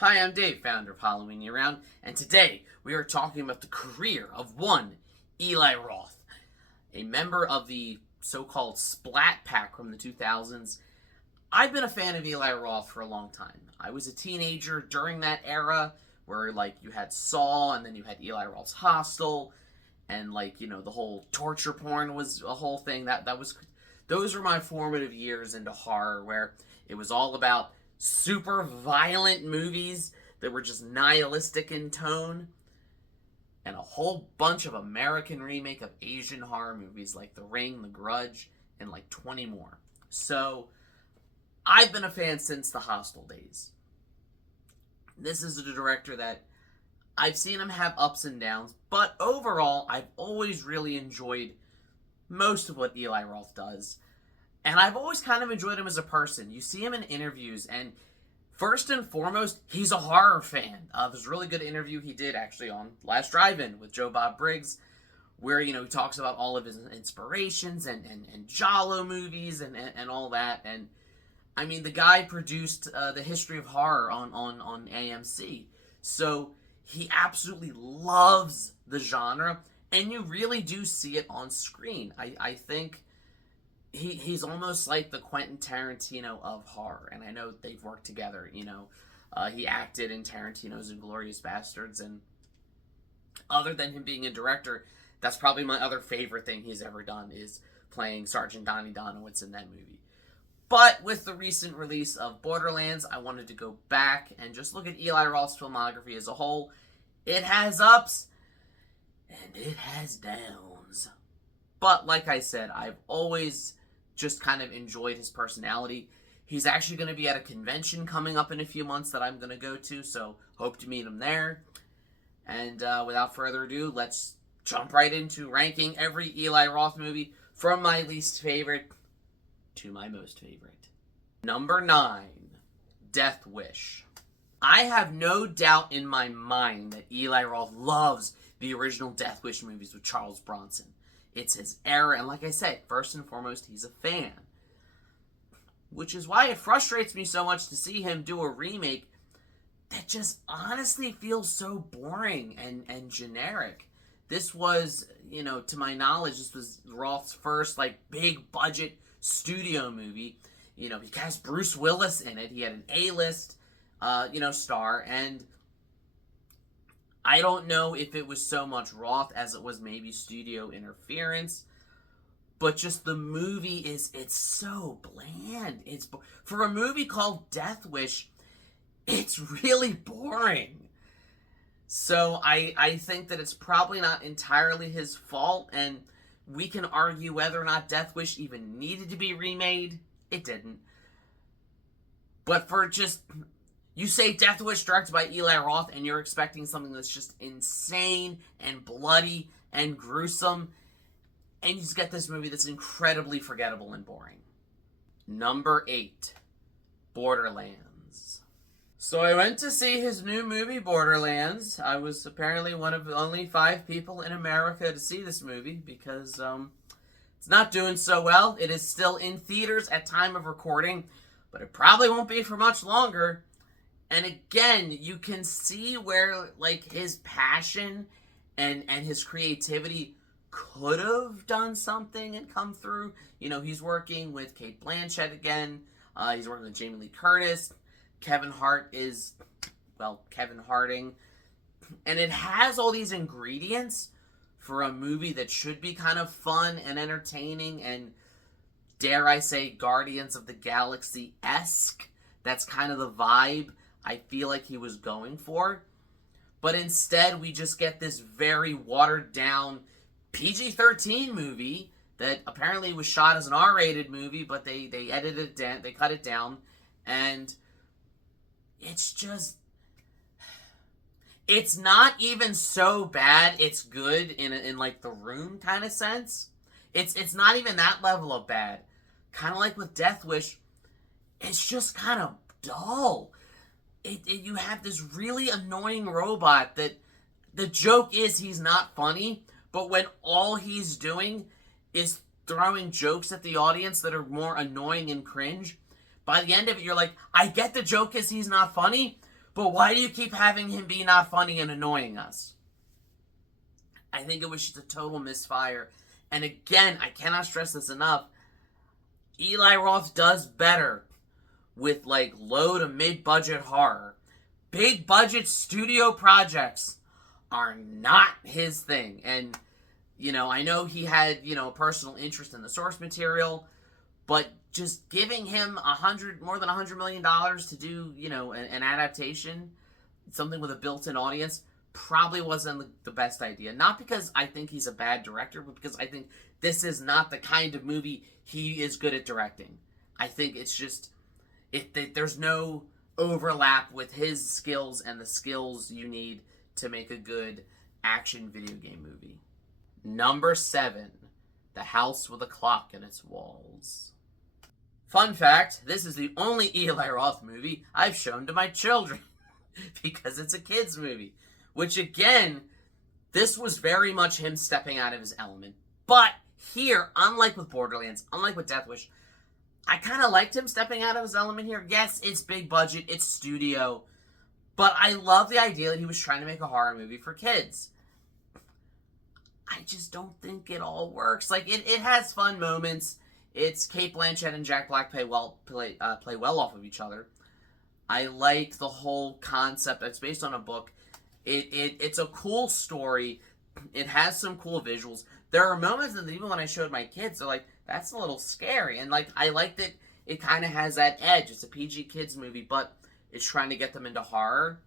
Hi, I'm Dave, founder of Halloween Year Round, and today we are talking about the career of one Eli Roth, a member of the so-called Splat Pack from the 2000s. I've been a fan of Eli Roth for a long time. I was a teenager during that era where, you had Saw, and then you had Eli Roth's Hostel, and, the whole torture porn was a whole thing. Those were my formative years into horror, where it was all about super violent movies that were just nihilistic in tone, and a whole bunch of American remake of Asian horror movies like The Ring, The Grudge, and 20 more. So, I've been a fan since the Hostel days. This is a director that I've seen him have ups and downs, but overall, I've always really enjoyed most of what Eli Roth does. And I've always kind of enjoyed him as a person. You see him in interviews, and first and foremost, he's a horror fan. There's a really good interview he did, actually, on Last Drive-In with Joe Bob Briggs, where, he talks about all of his inspirations and Giallo movies and all that. And, I mean, the guy produced The History of Horror on AMC. So, he absolutely loves the genre, and you really do see it on screen. I think he's almost like the Quentin Tarantino of horror, and I know they've worked together. He acted in Tarantino's Inglourious Bastards, and other than him being a director, that's probably my other favorite thing he's ever done, is playing Sergeant Donnie Donowitz in that movie. But with the recent release of Borderlands, I wanted to go back and just look at Eli Roth's filmography as a whole. It has ups, and it has downs. But like I said, I've always just kind of enjoyed his personality. He's actually going to be at a convention coming up in a few months that I'm going to go to, so hope to meet him there. And without further ado, let's jump right into ranking every Eli Roth movie from my least favorite to my most favorite. Number 9, Death Wish. I have no doubt in my mind that Eli Roth loves the original Death Wish movies with Charles Bronson. It's his era, and like I said, first and foremost, he's a fan. Which is why it frustrates me so much to see him do a remake that just honestly feels so boring and generic. This was, to my knowledge, this was Roth's first, big budget studio movie. He has Bruce Willis in it. He had an A-list, star, and I don't know if it was so much Roth as it was maybe studio interference, but just the movie it's so bland. For a movie called Death Wish, it's really boring. So I think that it's probably not entirely his fault, and we can argue whether or not Death Wish even needed to be remade. It didn't. But for just... You say Death Wish directed by Eli Roth, and you're expecting something that's just insane and bloody and gruesome, and you just get this movie that's incredibly forgettable and boring. Number 8, Borderlands. So I went to see his new movie, Borderlands. I was apparently one of only 5 people in America to see this movie, because it's not doing so well. It is still in theaters at time of recording, but it probably won't be for much longer. And again, you can see where, his passion and his creativity could have done something and come through. He's working with Cate Blanchett again. He's working with Jamie Lee Curtis. Kevin Hart is, Kevin Harding. And it has all these ingredients for a movie that should be kind of fun and entertaining and, dare I say, Guardians of the Galaxy-esque. That's kind of the vibe I feel like he was going for. But instead, we just get this very watered-down PG-13 movie that apparently was shot as an R-rated movie, but they edited it down, they cut it down, and it's just... It's not even so bad it's good in The Room kind of sense. It's not even that level of bad. Kind of like with Death Wish, it's just kind of dull. You have this really annoying robot that the joke is he's not funny, but when all he's doing is throwing jokes at the audience that are more annoying and cringe, by the end of it, you're like, I get the joke is he's not funny, But why do you keep having him be not funny and annoying us? I think it was just a total misfire. And again, I cannot stress this enough. Eli Roth does better with like low to mid-budget horror. Big budget studio projects are not his thing. And, you know, I know he had, you know, personal interest in the source material, but just giving him more than $100 million to do, you know, an adaptation, something with a built-in audience, probably wasn't the best idea. Not because I think he's a bad director, but because I think this is not the kind of movie he is good at directing. I think it's just, there's no overlap with his skills and the skills you need to make a good action video game movie. Number 7, The House with a Clock in Its Walls. Fun fact, this is the only Eli Roth movie I've shown to my children because it's a kid's movie. Which again, this was very much him stepping out of his element. But here, unlike with Borderlands, unlike with Death Wish, I kind of liked him stepping out of his element here. Yes, it's big budget, it's studio, but I love the idea that he was trying to make a horror movie for kids. I just don't think it all works. Like, it has fun moments. It's Cate Blanchett and Jack Black play well off of each other. I like the whole concept. It's based on a book. It's a cool story. It has some cool visuals. There are moments that even when I showed my kids, they're like, that's a little scary. And like, I like that it kind of has that edge. It's a PG kids movie, but it's trying to get them into horror.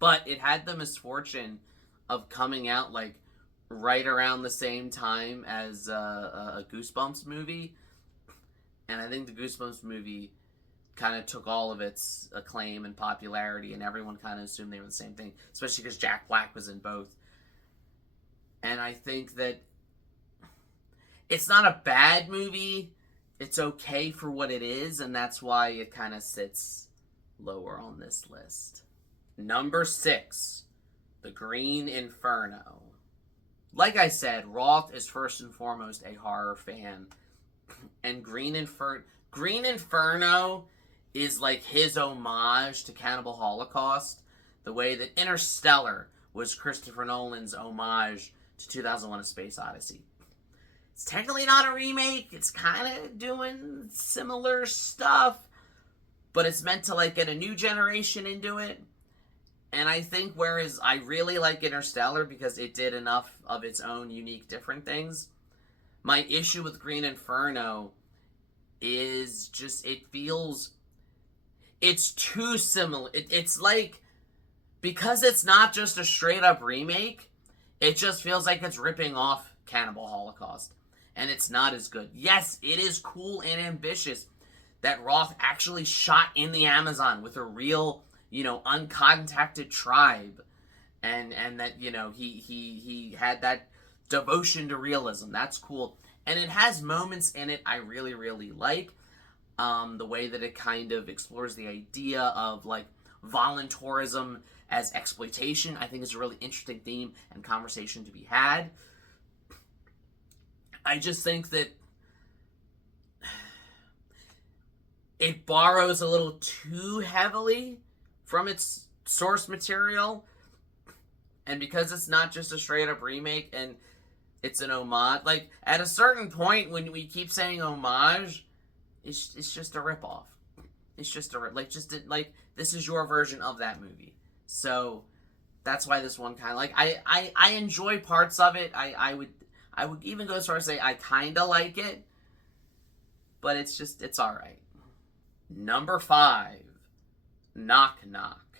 But it had the misfortune of coming out like right around the same time as a Goosebumps movie. And I think the Goosebumps movie kind of took all of its acclaim and popularity, and everyone kind of assumed they were the same thing, especially because Jack Black was in both. And I think that it's not a bad movie. It's okay for what it is, and that's why it kind of sits lower on this list. Number 6, The Green Inferno. Like I said, Roth is first and foremost a horror fan, and Green Inferno is like his homage to Cannibal Holocaust, the way that Interstellar was Christopher Nolan's homage to 2001: A Space Odyssey. It's technically not a remake. It's kind of doing similar stuff, but it's meant to like get a new generation into it. And I think whereas I really like Interstellar because it did enough of its own unique different things, my issue with Green Inferno is just it's too similar. It's like, because it's not just a straight up remake, it just feels like it's ripping off Cannibal Holocaust. And it's not as good. Yes, it is cool and ambitious that Roth actually shot in the Amazon with a real, you know, uncontacted tribe. And that, you know, he had that devotion to realism. That's cool. And it has moments in it I really, really like. The way that it kind of explores the idea of, like, voluntourism as exploitation, I think is a really interesting theme and conversation to be had. I just think that it borrows a little too heavily from its source material. And because it's not just a straight-up remake and it's an homage, like, at a certain point when we keep saying homage, it's just a ripoff. It's just this is your version of that movie. So that's why this one kind of, like, I enjoy parts of it. I would even go as far as say I kind of like it, but it's all right. Number 5, Knock Knock.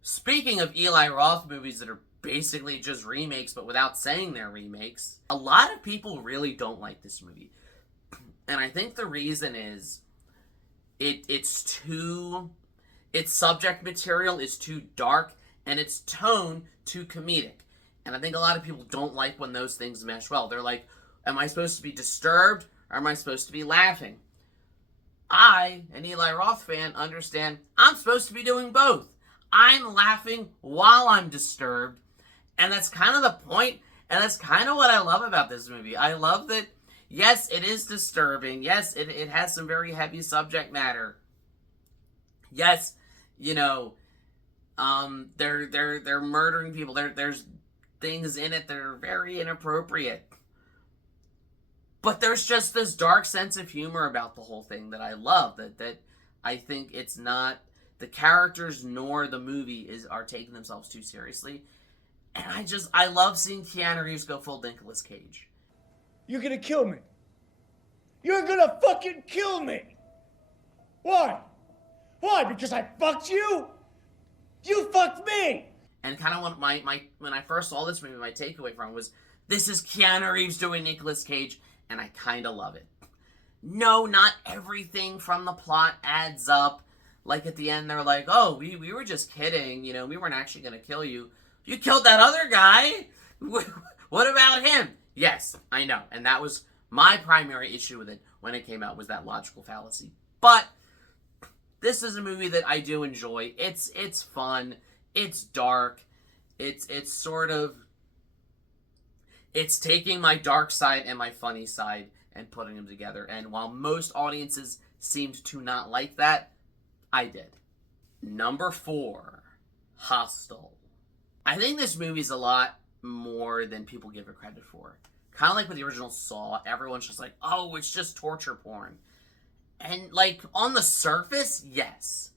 Speaking of Eli Roth movies that are basically just remakes, but without saying they're remakes, a lot of people really don't like this movie. And I think the reason is its subject material is too dark and its tone too comedic. And I think a lot of people don't like when those things mesh well. They're like, am I supposed to be disturbed or am I supposed to be laughing? I, an Eli Roth fan, understand I'm supposed to be doing both. I'm laughing while I'm disturbed. And that's kind of the point. And that's kind of what I love about this movie. I love that, yes, it is disturbing. Yes, it has some very heavy subject matter. Yes, you know, they're murdering people. There's things in it that are very inappropriate. But there's just this dark sense of humor about the whole thing that I love. That I think it's not the characters nor the movie are taking themselves too seriously. And I love seeing Keanu Reeves go full Nicolas Cage. You're gonna kill me. You're gonna fucking kill me. Why? Why? Because I fucked you? You fucked me. And kind of when I first saw this movie, my takeaway from it was, this is Keanu Reeves doing Nicolas Cage, and I kind of love it. No, not everything from the plot adds up. Like at the end, they're like, oh, we were just kidding. You know, we weren't actually going to kill you. You killed that other guy. What about him? Yes, I know. And that was my primary issue with it when it came out, was that logical fallacy. But this is a movie that I do enjoy. It's fun. It's dark. It's sort of, it's taking my dark side and my funny side and putting them together. And while most audiences seemed to not like that, I did. Number 4, Hostel. I think this movie's a lot more than people give it credit for. Kind of like with the original Saw, everyone's just like, oh, it's just torture porn. And, like, on the surface, yes.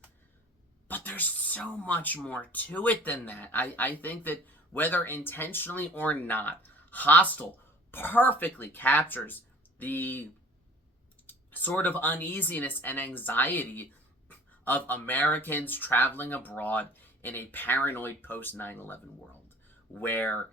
But there's so much more to it than that. I think that whether intentionally or not, Hostel perfectly captures the sort of uneasiness and anxiety of Americans traveling abroad in a paranoid post 9/11 world, where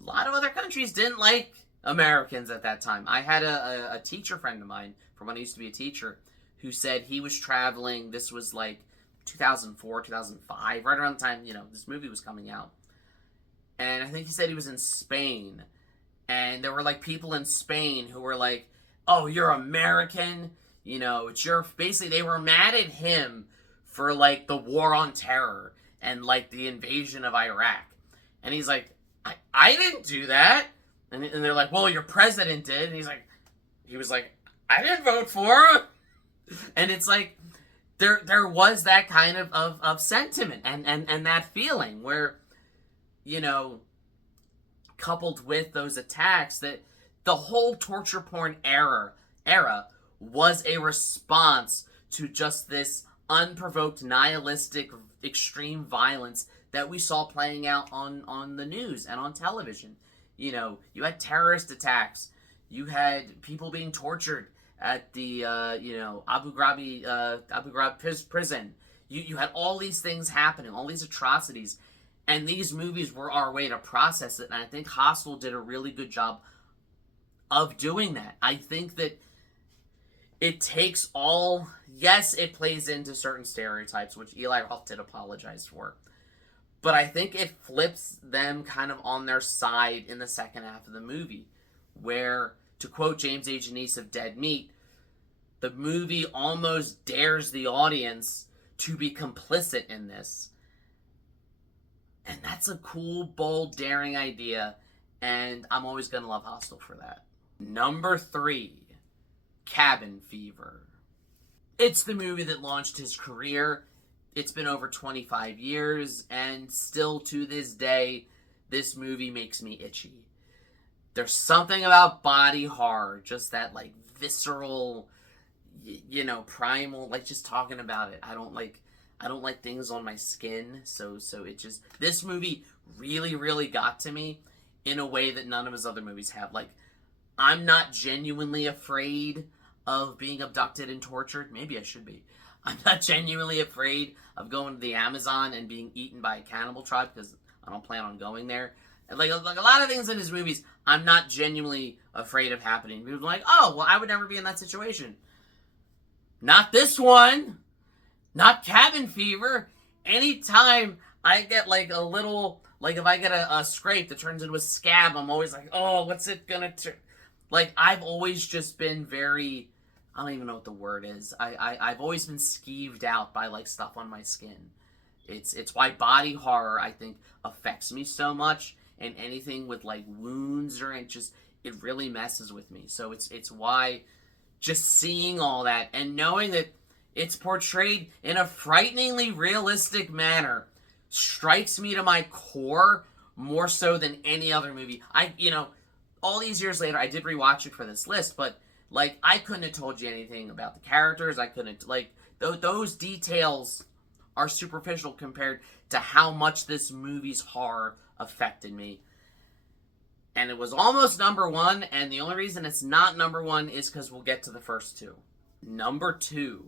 a lot of other countries didn't like Americans at that time. I had a teacher friend of mine from when I used to be a teacher who said he was traveling, this was like 2004, 2005, right around the time, this movie was coming out. And I think he said he was in Spain, and there were like people in Spain who were like, oh, you're American, it's your, basically they were mad at him for like the war on terror and like the invasion of Iraq. And he's like, I didn't do that. And they're like, well, your president did. And he was like, I didn't vote for him. And it's like, there was that kind of sentiment and that feeling where, coupled with those attacks, that the whole torture porn era was a response to just this unprovoked, nihilistic, extreme violence that we saw playing out on the news and on television. You had terrorist attacks. You had people being tortured at the, Abu Ghraib prison. You had all these things happening, all these atrocities, and these movies were our way to process it, and I think Hostel did a really good job of doing that. I think that it takes all, yes, it plays into certain stereotypes, which Eli Roth did apologize for, but I think it flips them kind of on their side in the second half of the movie, where, to quote James A. Janice of Dead Meat, the movie almost dares the audience to be complicit in this. And that's a cool, bold, daring idea, and I'm always going to love Hostel for that. Number 3, Cabin Fever. It's the movie that launched his career. It's been over 25 years, and still to this day, this movie makes me itchy. There's something about body horror, just that, like, visceral, primal, like, just talking about it. I don't like things on my skin, so it just, this movie really, really got to me in a way that none of his other movies have. Like, I'm not genuinely afraid of being abducted and tortured. Maybe I should be. I'm not genuinely afraid of going to the Amazon and being eaten by a cannibal tribe, because I don't plan on going there. And like a lot of things in his movies, I'm not genuinely afraid of happening. People are like, oh, well, I would never be in that situation. Not this one. Not Cabin Fever. Anytime I get like a little, like if I get a scrape that turns into a scab, I'm always like, oh, what's it gonna turn? Like, I've always just been very, I don't even know what the word is. I've always been skeeved out by like stuff on my skin. It's why body horror, I think, affects me so much, and anything with like wounds or it really messes with me. So it's why just seeing all that and knowing that it's portrayed in a frighteningly realistic manner. Strikes me to my core more so than any other movie. All these years later, I did rewatch it for this list, but like I couldn't have told you anything about the characters. I couldn't those details are superficial compared to how much this movie's horror affected me. And it was almost number one, and the only reason it's not number one is because we'll get to the first two. Number two,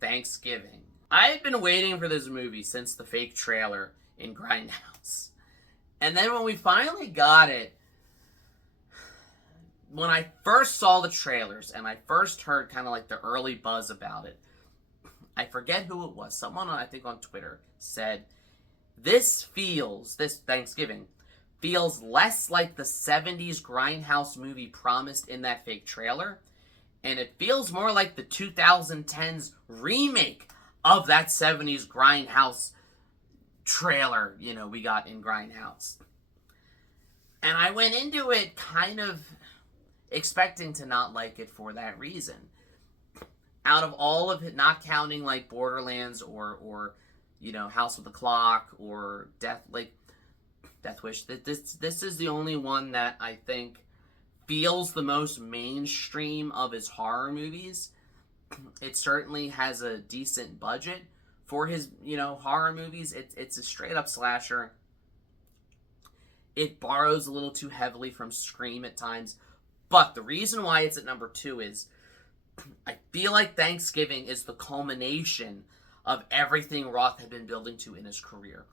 Thanksgiving. I had been waiting for this movie since the fake trailer in Grindhouse. And then when we finally got it, when I first saw the trailers and I first heard kind of like the early buzz about it, I forget who it was. Someone, I think on Twitter, said, this Thanksgiving feels less like the 70s Grindhouse movie promised in that fake trailer, and it feels more like the 2010s remake of that 70s Grindhouse trailer, we got in Grindhouse. And I went into it kind of expecting to not like it for that reason. Out of all of it, not counting like Borderlands or House of the Clock or Death Wish, this is the only one that I think feels the most mainstream of his horror movies. It certainly has a decent budget for his, horror movies. It's a straight up slasher. It borrows a little too heavily from Scream at times. But the reason why it's at number two is I feel like Thanksgiving is the culmination of everything Roth had been building to in his career.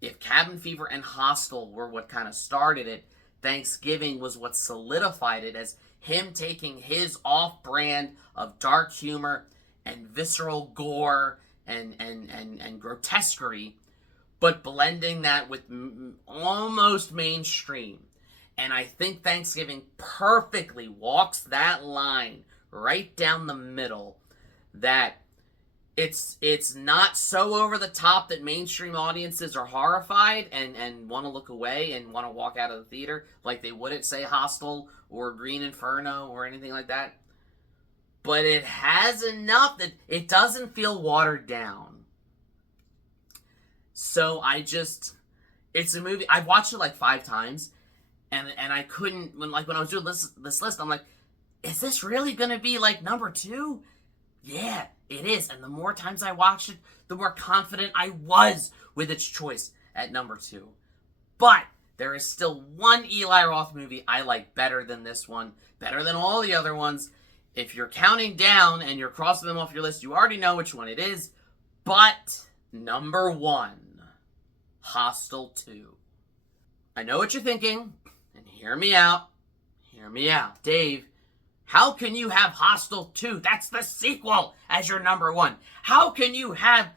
If Cabin Fever and Hostel were what kind of started it, Thanksgiving was what solidified it as him taking his off-brand of dark humor and visceral gore and grotesquerie, but blending that with almost mainstream. And I think Thanksgiving perfectly walks that line right down the middle, that it's not so over the top that mainstream audiences are horrified and want to look away and want to walk out of the theater like they wouldn't say Hostel or Green Inferno or anything like that. But it has enough that it doesn't feel watered down. So it's a movie, I've watched it like 5 times, and I couldn't, when I was doing this list, I'm like, is this really going to be like number 2? Yeah, it is. And the more times I watched it, the more confident I was with its choice at number 2. But there is still one Eli Roth movie I like better than this one, better than all the other ones. If you're counting down and you're crossing them off your list, you already know which one it is. But number 1, Hostel 2. I know what you're thinking, and hear me out. Hear me out. Dave, how can you have Hostel 2? That's the sequel as your number 1. How can you have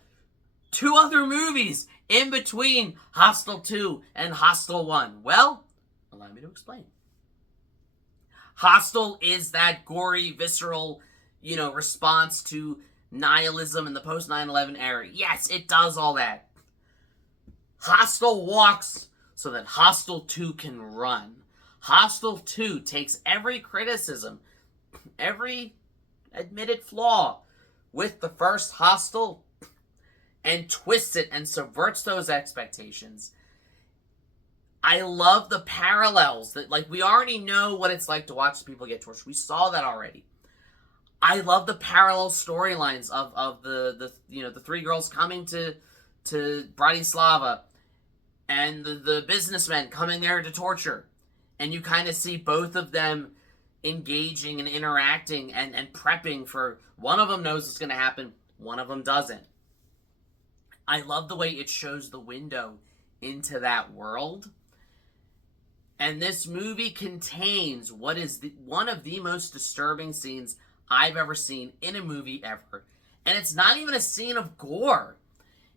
2 other movies in between Hostel 2 and Hostel 1? Well, allow me to explain. Hostel is that gory, visceral, response to nihilism in the post 9/11 era. Yes, it does all that. Hostel walks so that Hostel 2 can run. Hostel 2 takes every criticism, every admitted flaw with the first Hostel and twists it and subverts those expectations. I love the parallels that, we already know what it's like to watch people get tortured. We saw that already. I love the parallel storylines of the 3 girls coming to Bratislava and the businessmen coming there to torture. And you kind of see both of them engaging and interacting and prepping for, one of them knows what's going to happen, one of them doesn't. I love the way it shows the window into that world. And this movie contains what is one of the most disturbing scenes I've ever seen in a movie ever. And it's not even a scene of gore.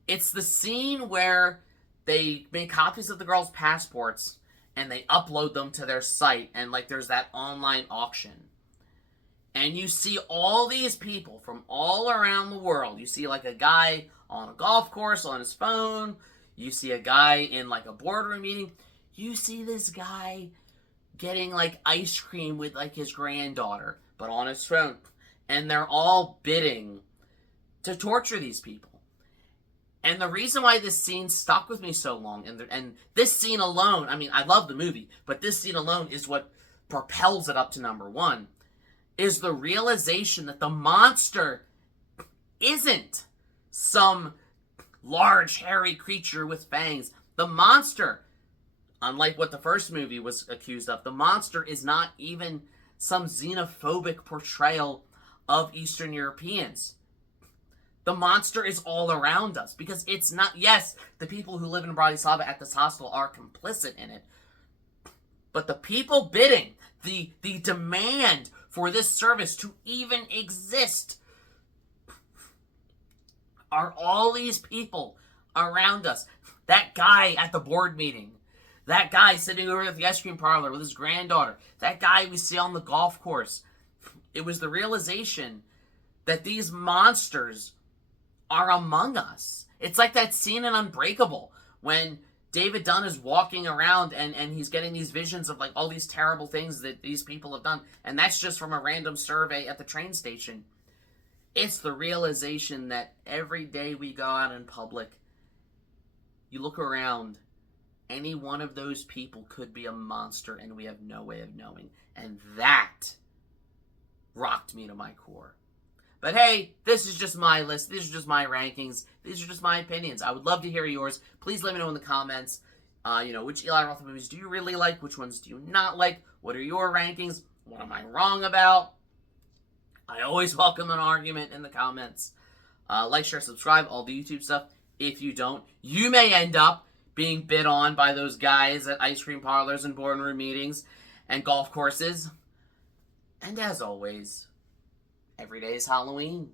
It's the scene where they make copies of the girls' passports and they upload them to their site, and there's that online auction. And you see all these people from all around the world. You see a guy on a golf course on his phone. You see a guy in a boardroom meeting. You see this guy getting ice cream with his granddaughter, but on his phone. And they're all bidding to torture these people. And the reason why this scene stuck with me so long, and this scene alone, I mean, I love the movie, but this scene alone is what propels it up to number one, is the realization that the monster isn't some large, hairy creature with fangs. The monster, unlike what the first movie was accused of, the monster is not even some xenophobic portrayal of Eastern Europeans. The monster is all around us, because it's not, yes, the people who live in Bratislava at this hostel are complicit in it, but the people bidding, the demand for this service to even exist are all these people around us. That guy at the board meeting, that guy sitting over at the ice cream parlor with his granddaughter, that guy we see on the golf course. It was the realization that these monsters are among us. It's like that scene in Unbreakable when David Dunn is walking around and he's getting these visions of like all these terrible things that these people have done, and that's just from a random survey at the train station. It's the realization that every day we go out in public, you look around, any one of those people could be a monster and we have no way of knowing. And that rocked me to my core. But hey, this is just my list. These are just my rankings. These are just my opinions. I would love to hear yours. Please let me know in the comments, which Eli Roth movies do you really like? Which ones do you not like? What are your rankings? What am I wrong about? I always welcome an argument in the comments. Like, share, subscribe, all the YouTube stuff. If you don't, you may end up being bid on by those guys at ice cream parlors and boardroom meetings and golf courses. And as always, every day is Halloween.